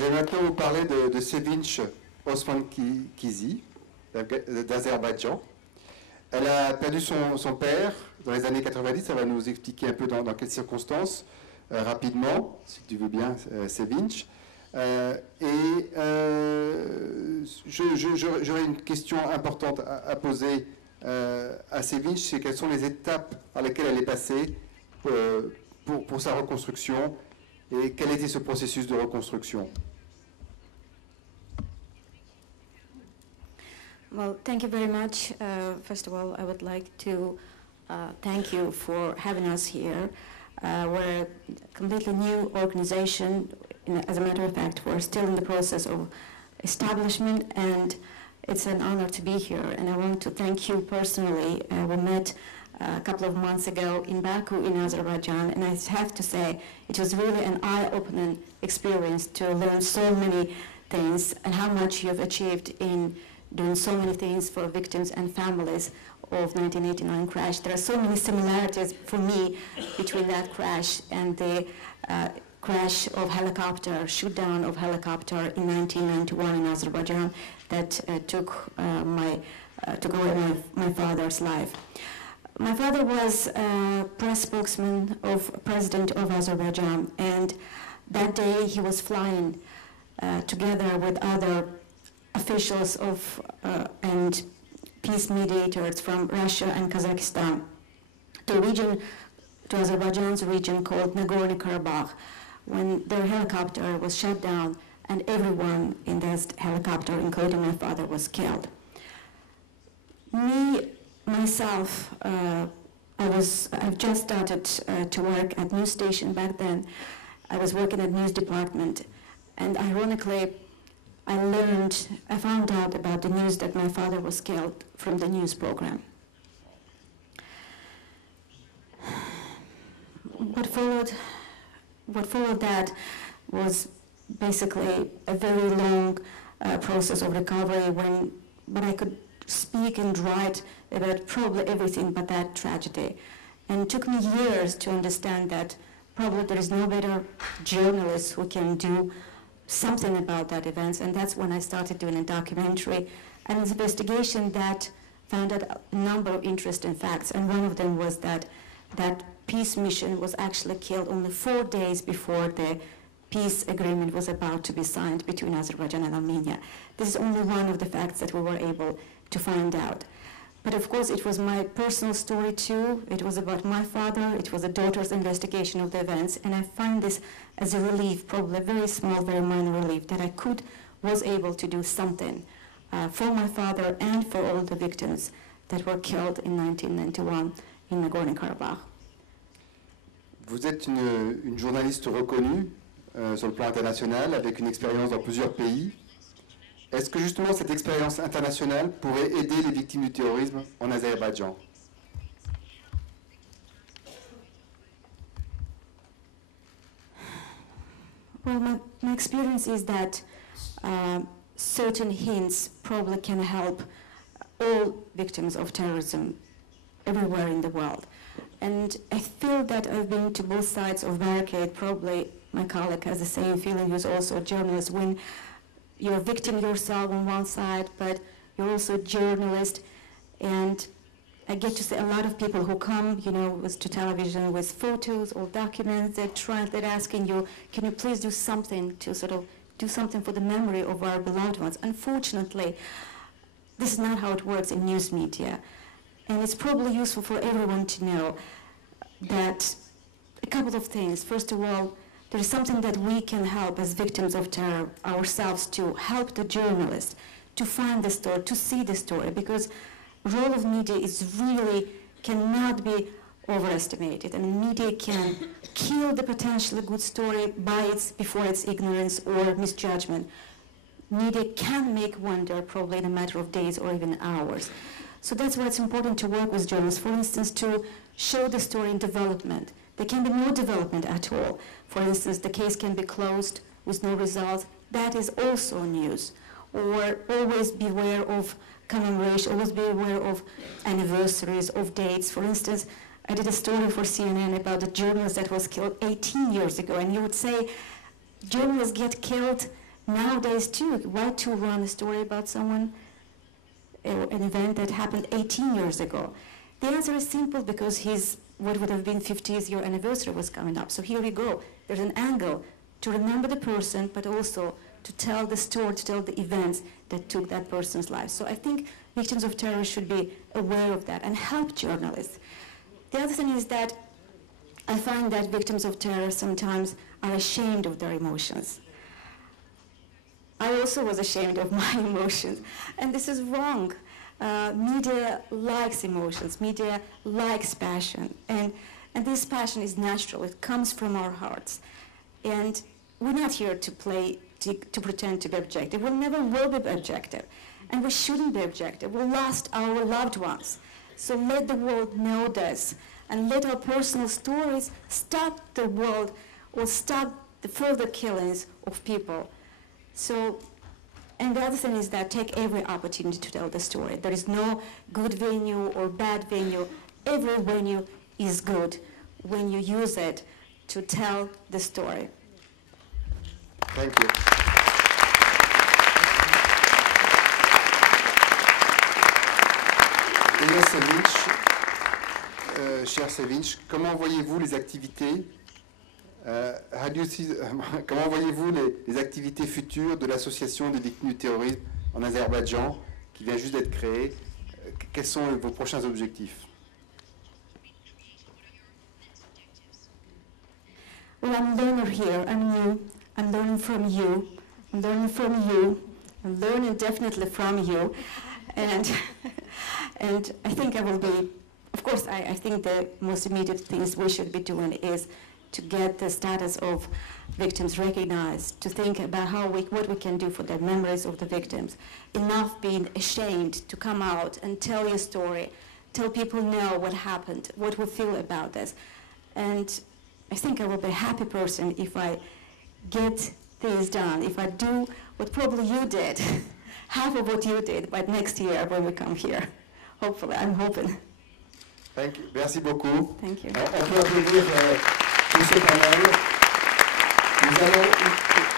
Je vais maintenant vous parler de Sevinj Osmanqizi, d'Azerbaïdjan. Elle a perdu son père dans les années 90, ça va nous expliquer un peu dans quelles circonstances, rapidement, si tu veux bien, Sevinj. J'aurais une question importante à poser à Sevinj, c'est quelles sont les étapes par lesquelles elle est passée pour sa reconstruction et quel était ce processus de reconstruction? Well, thank you very much. First of all, I would like to thank you for having us here. We're a completely new organization. As a matter of fact, we're still in the process of establishment, and it's an honor to be here. And I want to thank you personally. We met a couple of months ago in Baku in Azerbaijan, and I have to say it was really an eye-opening experience to learn so many things and how much you've achieved in doing so many things for victims and families of 1989 crash. There are so many similarities for me between that crash and the crash of helicopter, shoot down of helicopter in 1991 in Azerbaijan that took away my father's life. My father was a press spokesman of President of Azerbaijan, and that day he was flying together with other officials of and peace mediators from Russia and Kazakhstan to Azerbaijan's region called Nagorno-Karabakh, when their helicopter was shot down and everyone in that helicopter, including my father, was killed. Myself, I've just started to work at news station back then. I was working at news department, and ironically, I found out about the news that my father was killed from the news program. What followed that was basically a very long process of recovery but I could speak and write about probably everything but that tragedy. And it took me years to understand that probably there is no better journalist who can do something about that event, and that's when I started doing a documentary, an investigation that found out a number of interesting facts, and one of them was that peace mission was actually killed only 4 days before the peace agreement was about to be signed between Azerbaijan and Armenia. This is only one of the facts that we were able to find out. But of course, it was my personal story too. It was about my father. It was a daughter's investigation of the events. And I find this as a relief, probably a very small, very minor relief, that I was able to do something for my father and for all the victims that were killed in 1991 in Nagorno-Karabakh. Vous êtes une journaliste reconnue sur le plan international, avec une expérience dans plusieurs pays. Est-ce que justement cette expérience internationale pourrait aider les victimes du terrorisme en Azerbaïdjan? Well, my experience is that certain hints probably can help all victims of terrorism everywhere in the world. And I feel that I've been to both sides of barricade. Probably my colleague has the same feeling, who's also a journalist, when you're a victim yourself on one side, but you're also a journalist. And I get to see a lot of people who come, to television with photos or documents. They're asking you, can you please do something to sort of do something for the memory of our beloved ones? Unfortunately, this is not how it works in news media. And it's probably useful for everyone to know that a couple of things. First of all, there is something that we can help as victims of terror ourselves to help the journalists to find the story, to see the story, because the role of media cannot be overestimated. I mean, media can kill the potentially good story before its ignorance or misjudgment. Media can make wonder probably in a matter of days or even hours. So that's why it's important to work with journalists, for instance, to show the story in development. There can be no development at all. For instance, the case can be closed with no result. That is also news. Or always beware of commemoration, always be aware of anniversaries, of dates. For instance, I did a story for CNN about a journalist that was killed 18 years ago, and you would say journalists get killed nowadays too, why to run a story about someone, an event that happened 18 years ago? The answer is simple, because what would have been 50th year anniversary was coming up. So here we go. There's an angle to remember the person, but also to tell the story, to tell the events that took that person's life. So I think victims of terror should be aware of that and help journalists. The other thing is that I find that victims of terror sometimes are ashamed of their emotions. I also was ashamed of my emotions, and this is wrong. Media likes emotions, media likes passion, and this passion is natural, it comes from our hearts. And we're not here to pretend to be objective. We never will be objective, and we shouldn't be objective. We lost our loved ones. So let the world know this, and let our personal stories stop the world or stop the further killings of people. So, and the other thing is that take every opportunity to tell the story. There is no good venue or bad venue. Every venue is good when you use it to tell the story. Thank you. Déjà, Sevinj, cher Sevinj, comment voyez-vous les activités comment voyez-vous les activités futures de l'association des victimes du terrorisme en Azerbaïdjan, qui vient juste d'être créée? Quels sont vos prochains objectifs? Well, I'm a learner here. I'm new. I'm learning from you. I'm learning from you. I'm learning definitely from you. And I think I will be, of course, I think the most immediate things we should be doing is to get the status of victims recognized, to think about what we can do for the memories of the victims. Enough being ashamed to come out and tell your story, tell people know what happened, what we feel about this. And I think I will be a happy person if I get things done, if I do what probably you did, half of what you did, but next year when we come here. Hopefully, I'm hoping. Thank you. Merci beaucoup. Thank you. On peut applaudir tous ces panels. Nous allons